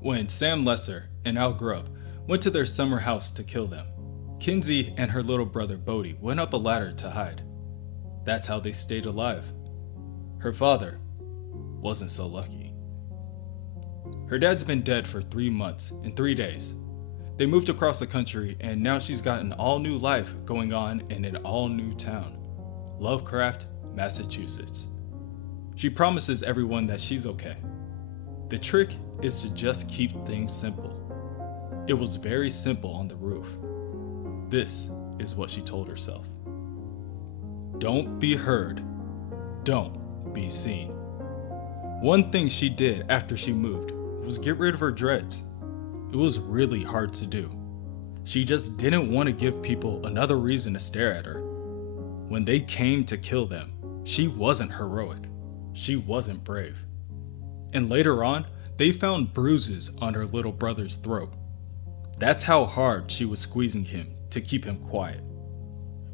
When Sam Lesser and Al Grubb went to their summer house to kill them, Kinsey and her little brother Bodhi went up a ladder to hide. That's how they stayed alive. Her father wasn't so lucky. Her dad's been dead for 3 months and 3 days. They moved across the country, and now she's got an all-new life going on in an all-new town, Lovecraft, Massachusetts. She promises everyone that she's okay. The trick is to just keep things simple. It was very simple on the roof. This is what she told herself. Don't be heard. Don't be seen. One thing she did after she moved was get rid of her dreads. It was really hard to do. She just didn't want to give people another reason to stare at her. When they came to kill them, she wasn't heroic. She wasn't brave. And later on, they found bruises on her little brother's throat. That's how hard she was squeezing him to keep him quiet.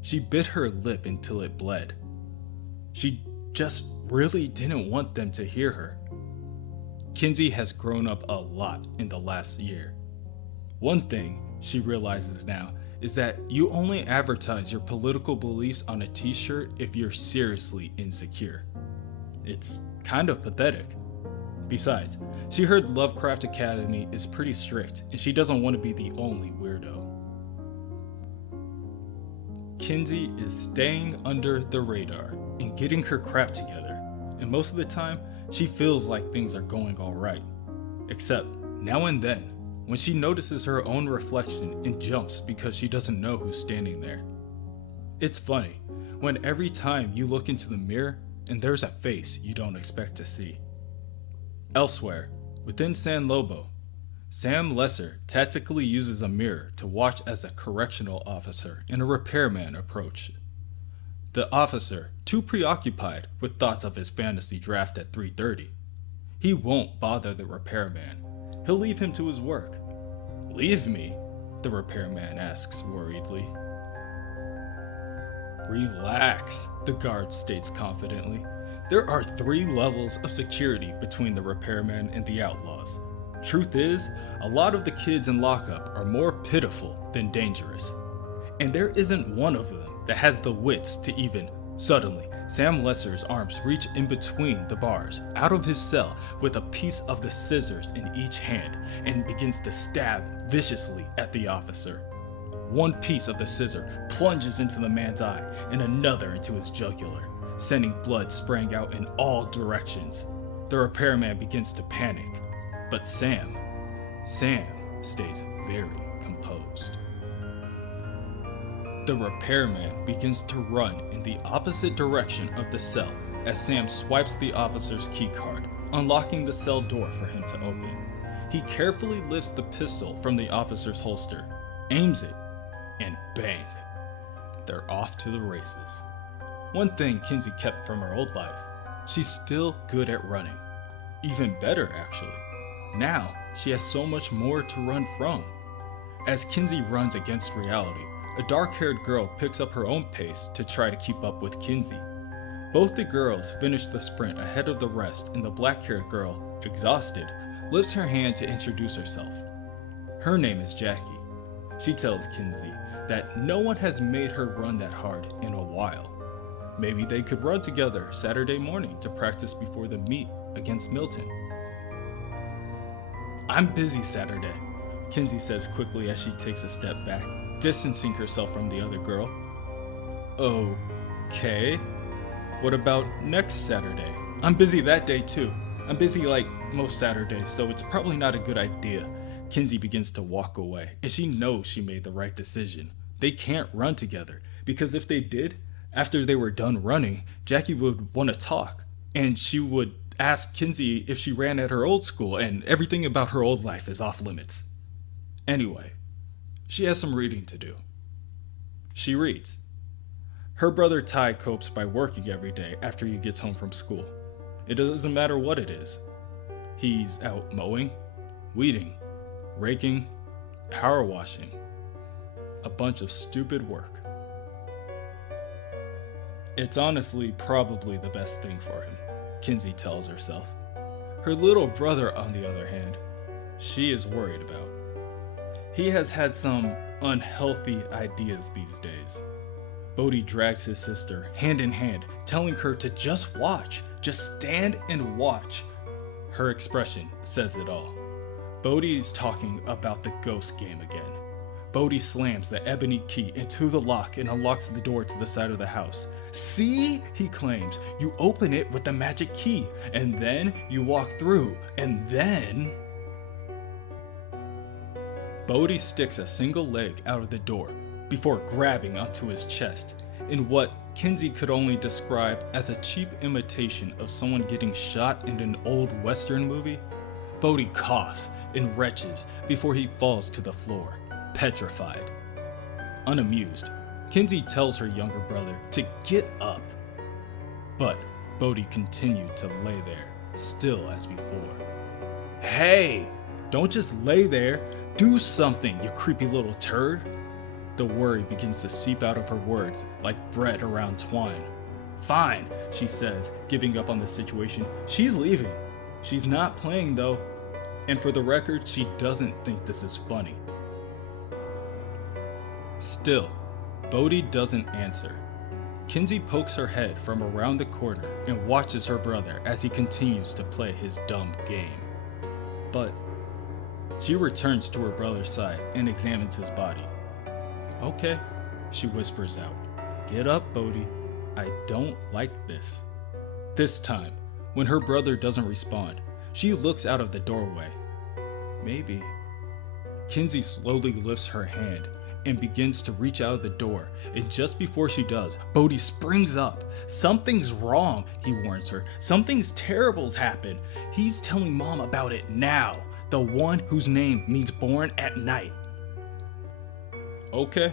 She bit her lip until it bled. She just really didn't want them to hear her. Kinsey has grown up a lot in the last year. One thing she realizes now is that you only advertise your political beliefs on a t-shirt if you're seriously insecure. It's kind of pathetic. Besides, she heard Lovecraft Academy is pretty strict and she doesn't want to be the only weirdo. Kinsey is staying under the radar and getting her crap together, and most of the time, she feels like things are going alright. Except, now and then, when she notices her own reflection and jumps because she doesn't know who's standing there. It's funny, when every time you look into the mirror and there's a face you don't expect to see. Elsewhere, within San Lobo, Sam Lesser tactically uses a mirror to watch as a correctional officer and a repairman approach. The officer, too preoccupied with thoughts of his fantasy draft at 3:30. He won't bother the repairman. He'll leave him to his work. "Leave me?" the repairman asks worriedly. "Relax," the guard states confidently. There are 3 levels of security between the repairman and the outlaws. Truth is, a lot of the kids in lockup are more pitiful than dangerous. And there isn't one of them that has the wits to even. Suddenly, Sam Lesser's arms reach in between the bars, out of his cell, with a piece of the scissors in each hand, and begins to stab viciously at the officer. One piece of the scissor plunges into the man's eye, and another into his jugular, sending blood spraying out in all directions. The repairman begins to panic, but Sam stays very composed. The repairman begins to run in the opposite direction of the cell as Sam swipes the officer's keycard, unlocking the cell door for him to open. He carefully lifts the pistol from the officer's holster, aims it, and bang! They're off to the races. One thing Kinsey kept from her old life, she's still good at running. Even better, actually. Now, she has so much more to run from. As Kinsey runs against reality, a dark-haired girl picks up her own pace to try to keep up with Kinsey. Both the girls finish the sprint ahead of the rest, and the black-haired girl, exhausted, lifts her hand to introduce herself. Her name is Jackie. She tells Kinsey that no one has made her run that hard in a while. Maybe they could run together Saturday morning to practice before the meet against Milton. "I'm busy Saturday," Kinsey says quickly as she takes a step back, distancing herself from the other girl. "Okay. What about next Saturday?" "I'm busy that day too. I'm busy like most Saturdays, so it's probably not a good idea." Kinsey begins to walk away, and she knows she made the right decision. They can't run together, because if they did, after they were done running, Jackie would want to talk, and she would ask Kinsey if she ran at her old school, and everything about her old life is off limits. Anyway, she has some reading to do. She reads. Her brother Ty copes by working every day after he gets home from school. It doesn't matter what it is. He's out mowing, weeding, raking, power washing. A bunch of stupid work. It's honestly probably the best thing for him, Kinsey tells herself. Her little brother, on the other hand, she is worried about. He has had some unhealthy ideas these days. Bodhi drags his sister hand in hand, telling her to just watch, just stand and watch. Her expression says it all. Bodhi is talking about the ghost game again. Bodhi slams the ebony key into the lock and unlocks the door to the side of the house. See, he claims, you open it with the magic key, and then you walk through, and then... Bodhi sticks a single leg out of the door before grabbing onto his chest in what Kinsey could only describe as a cheap imitation of someone getting shot in an old Western movie. Bodhi coughs and retches before he falls to the floor, petrified. Unamused, Kinsey tells her younger brother to get up. But Bodhi continued to lay there, still as before. Hey, don't just lay there. Do something, you creepy little turd. The worry begins to seep out of her words like bread around twine. Fine, she says, giving up on the situation. She's leaving. She's not playing though. And for the record, she doesn't think this is funny. Still, Bodhi doesn't answer. Kinsey pokes her head from around the corner and watches her brother as he continues to play his dumb game. But she returns to her brother's side and examines his body. Okay, she whispers out. Get up, Bodhi. I don't like this. This time, when her brother doesn't respond, she looks out of the doorway. Maybe. Kinsey slowly lifts her hand and begins to reach out of the door, and just before she does, Bodhi springs up. Something's wrong, he warns her. Something's terrible's happened. He's telling Mom about it now, the one whose name means born at night. Okay,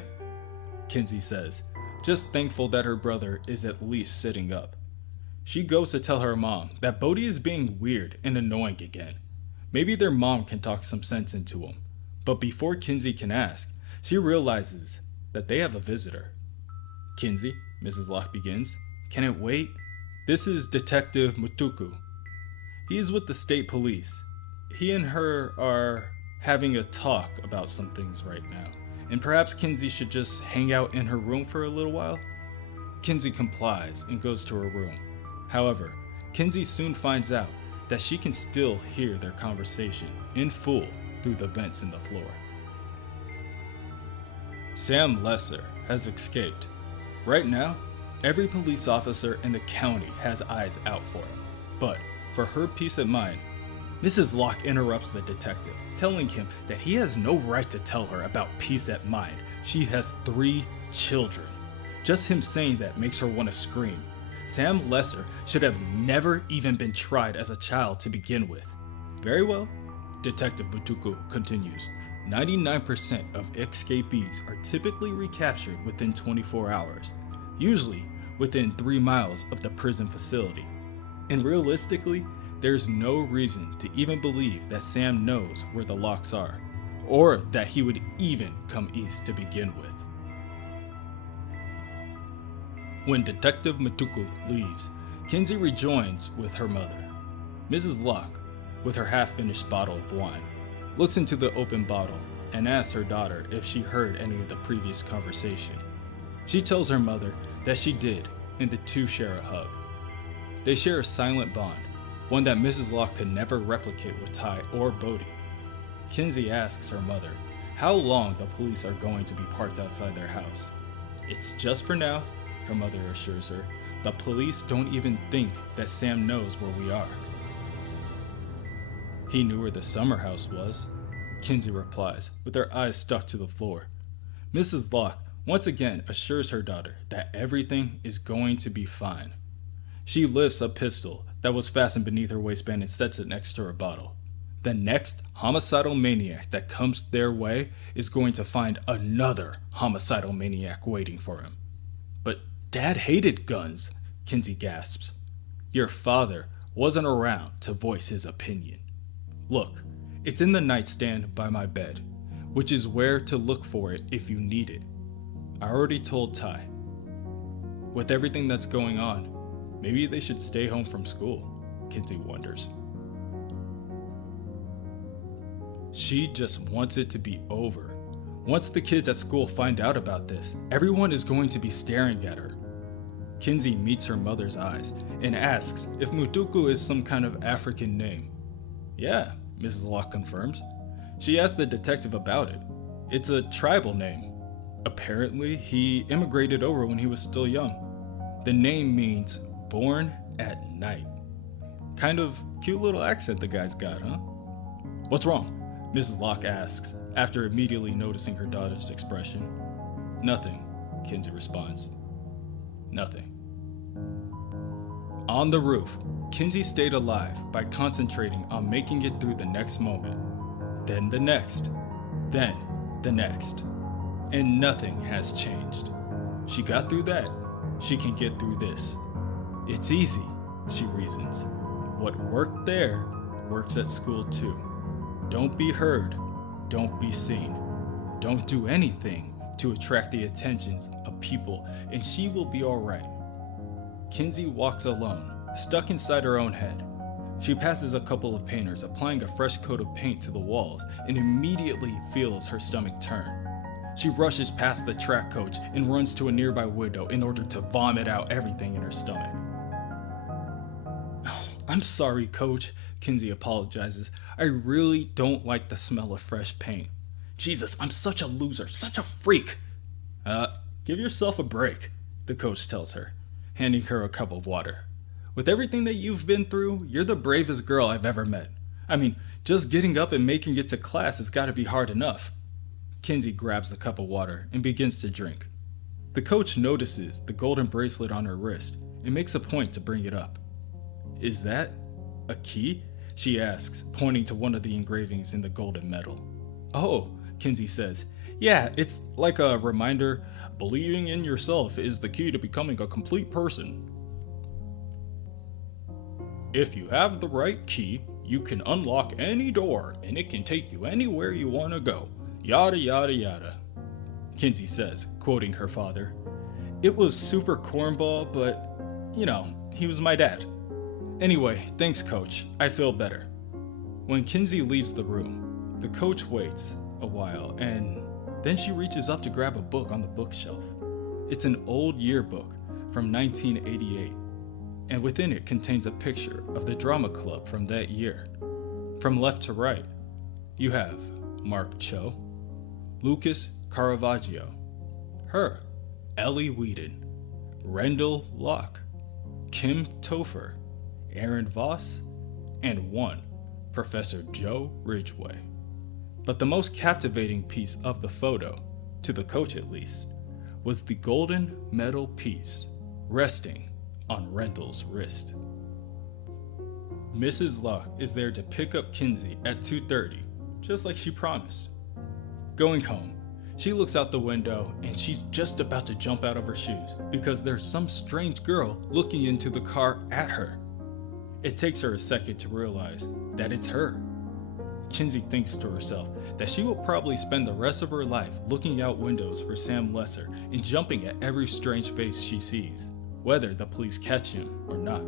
Kinsey says, just thankful that her brother is at least sitting up. She goes to tell her mom that Bodhi is being weird and annoying again. Maybe their mom can talk some sense into him. But before Kinsey can ask, she realizes that they have a visitor. Kinsey, Mrs. Locke begins, can it wait? This is Detective Mutuku. He is with the state police. He and her are having a talk about some things right now, and perhaps Kinsey should just hang out in her room for a little while. Kinsey complies and goes to her room. However, Kinsey soon finds out that she can still hear their conversation in full through the vents in the floor. Sam Lesser has escaped. Right now, every police officer in the county has eyes out for him. But for her peace of mind, Mrs. Locke interrupts the detective, telling him that he has no right to tell her about peace at mind. She has 3 children. Just him saying that makes her want to scream. Sam Lesser should have never even been tried as a child to begin with. Very well, Detective Butuku continues. 99% of escapees are typically recaptured within 24 hours, usually within 3 miles of the prison facility. And realistically, there's no reason to even believe that Sam knows where the Locks are, or that he would even come east to begin with. When Detective Mutuku leaves, Kinsey rejoins with her mother. Mrs. Locke, with her half-finished bottle of wine, looks into the open bottle and asks her daughter if she heard any of the previous conversation. She tells her mother that she did, and the two share a hug. They share a silent bond, one that Mrs. Locke could never replicate with Ty or Bodhi. Kinsey asks her mother how long the police are going to be parked outside their house. It's just for now, her mother assures her. The police don't even think that Sam knows where we are. He knew where the summer house was, Kinsey replies, with her eyes stuck to the floor. Mrs. Locke once again assures her daughter that everything is going to be fine. She lifts a pistol that was fastened beneath her waistband and sets it next to her bottle. The next homicidal maniac that comes their way is going to find another homicidal maniac waiting for him. But Dad hated guns, Kinsey gasps. Your father wasn't around to voice his opinion. Look, it's in the nightstand by my bed, which is where to look for it if you need it. I already told Ty. With everything that's going on, maybe they should stay home from school, Kinsey wonders. She just wants it to be over. Once the kids at school find out about this, everyone is going to be staring at her. Kinsey meets her mother's eyes and asks if Mutuku is some kind of African name. Yeah, Mrs. Locke confirms. She asks the detective about it. It's a tribal name. Apparently, he immigrated over when he was still young. The name means born at night. Kind of cute little accent the guy's got, huh? What's wrong? Mrs. Locke asks, after immediately noticing her daughter's expression. Nothing, Kinsey responds. Nothing. On the roof, Kinsey stayed alive by concentrating on making it through the next moment. Then the next. Then the next. And nothing has changed. She got through that. She can get through this. It's easy, she reasons. What worked there works at school too. Don't be heard. Don't be seen. Don't do anything to attract the attentions of people, and she will be alright. Kinsey walks alone, stuck inside her own head. She passes a couple of painters, applying a fresh coat of paint to the walls, and immediately feels her stomach turn. She rushes past the track coach and runs to a nearby window in order to vomit out everything in her stomach. I'm sorry, coach, Kinsey apologizes. I really don't like the smell of fresh paint. Jesus, I'm such a loser, such a freak. Give yourself a break, the coach tells her, handing her a cup of water. With everything that you've been through, you're the bravest girl I've ever met. I mean, just getting up and making it to class has got to be hard enough. Kinsey grabs the cup of water and begins to drink. The coach notices the golden bracelet on her wrist and makes a point to bring it up. Is that a key? She asks, pointing to one of the engravings in the golden metal. Oh, Kinsey says, yeah, it's like a reminder, believing in yourself is the key to becoming a complete person. If you have the right key, you can unlock any door and it can take you anywhere you want to go. Yada yada yada. Kinsey says, quoting her father. It was super cornball, but, he was my dad. Anyway, thanks, coach. I feel better. When Kinsey leaves the room, the coach waits a while and then she reaches up to grab a book on the bookshelf. It's an old yearbook from 1988, and within it contains a picture of the drama club from that year. From left to right, you have Mark Cho, Lucas Caravaggio, her, Ellie Whedon, Rendell Locke, Kim Topher, Aaron Voss, and one, Professor Joe Ridgway. But the most captivating piece of the photo, to the coach at least, was the golden metal piece resting on Rendell's wrist. Mrs. Locke is there to pick up Kinsey at 2:30, just like she promised. Going home, she looks out the window and she's just about to jump out of her shoes because there's some strange girl looking into the car at her. It takes her a second to realize that it's her. Kinsey thinks to herself that she will probably spend the rest of her life looking out windows for Sam Lesser and jumping at every strange face she sees, whether the police catch him or not.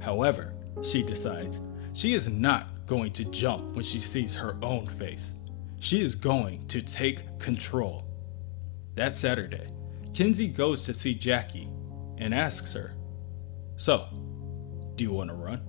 However, she decides she is not going to jump when she sees her own face. She is going to take control. That Saturday, Kinsey goes to see Jackie and asks her, "So, do you want to run?"